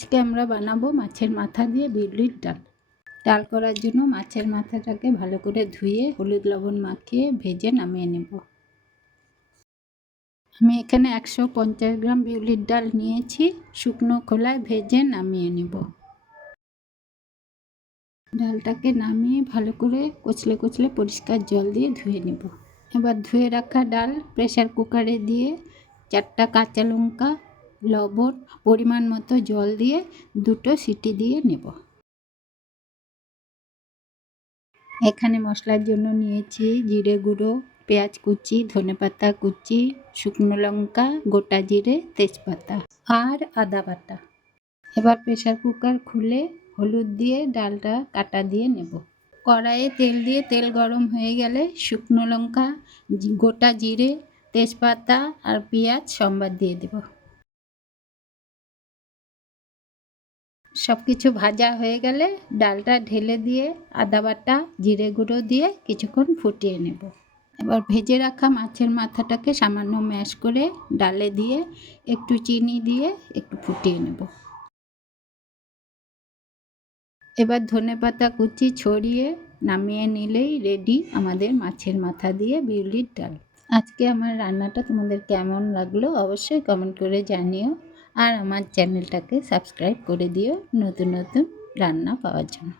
আজকে আমরা বানাবো মাছের মাথা দিয়ে বিউলির ডাল। ডাল করার জন্য মাছের মাথাটাকে ভালো করে ধুয়ে হলুদ লবণ মাখিয়ে ভেজে নামিয়ে নেব। আমি এখানে 150 গ্রাম বিউলির ডাল নিয়েছি, শুকনো খোলায় ভেজে নামিয়ে নেব। ডালটাকে নামিয়ে ভালো করে কচলে কচলে পরিষ্কার জল দিয়ে ধুয়ে নেব। এবার ধুয়ে রাখা ডাল প্রেসার কুকারে দিয়ে 4টা কাঁচা লঙ্কা, লবণ, পরিমাণ মতো জল দিয়ে 2টো সিটি দিয়ে নেব। এখানে মশলার জন্য নিয়েছি জিরে গুঁড়ো, পেঁয়াজ কুচি, ধনেপাতা কুচি, শুকনো লঙ্কা, গোটা জিরে, তেজপাতা আর আদা বাটা। এবার প্রেসার কুকার খুলে হলুদ দিয়ে ডালটা কাটা দিয়ে নেব। কড়াইয়ে তেল দিয়ে তেল গরম হয়ে গেলে শুকনো লঙ্কা, গোটা জিরে, তেজপাতা আর পেঁয়াজ সম্বাদ দিয়ে দেব। সব কিছু ভাজা হয়ে গেলে ডালটা ঢেলে দিয়ে আদা বাটা, জিরে গুঁড়ো দিয়ে কিছুক্ষণ ফুটিয়ে নেব। এবার ভেজে রাখা মাছের মাথাটাকে সামান্য ম্যাশ করে ডালে দিয়ে একটু চিনি দিয়ে একটু ফুটিয়ে নেব। এবার ধনেপাতা কুচি ছড়িয়ে নামিয়ে নিলেই রেডি আমাদের মাছের মাথা দিয়ে বিউলির ডাল। আজকে আমার রান্নাটা তোমাদের কেমন লাগলো অবশ্যই কমেন্ট করে জানিও, আর আমার চ্যানেলটাকে সাবস্ক্রাইব করে দিও নতুন নতুন রান্না পাওয়ার জন্য।